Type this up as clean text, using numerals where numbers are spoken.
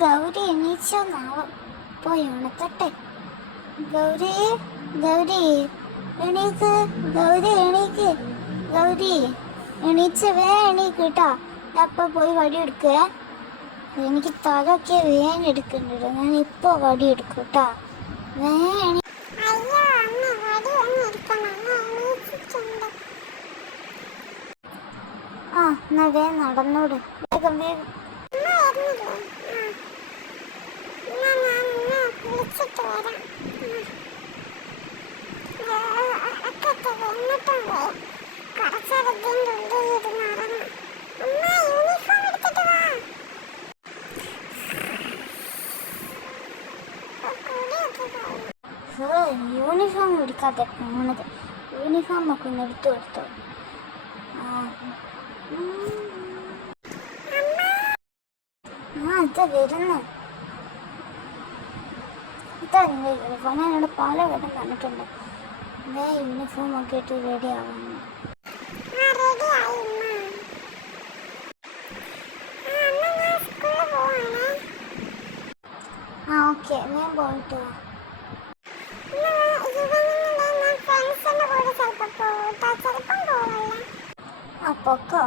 ഗൗരി എണീച്ചോന്നാവും. പോയി ഉണത്തട്ടെ. ഗൗരി, ഗൗരി എണീക്ക്, ഗൗരി എണീക്ക്, ഗൗരി എണീച്ച് എണീക്ക് കേട്ടോ. അപ്പം പോയി വടി എടുക്കുക. എനിക്ക് തലൊക്കെ വേഗം എടുക്കണ്ടോ. ഞാൻ ഇപ്പോൾ വടി എടുക്കും കേട്ടോ. വേണി ആ എന്നാ വേഗം നടന്നോട്. വേഗം വേഗം. യൂണിഫോം എടുക്കാതെ പോണത്. യൂണിഫോം ഒക്കെ ഒന്ന് എടുത്തു കൊടുത്തോ. ഇത് വരുന്നു. ഇതാ നിന്റെ യൂണിഫോം. ഞാൻ ഇവിടെ പലവട്ടം പറഞ്ഞിട്ടുണ്ട് യൂണിഫോം ഒക്കെ ഇട്ട് റെഡി ആവുന്നു. ഓക്കെ ഞാൻ പോയിട്ട് പൊക്കോ.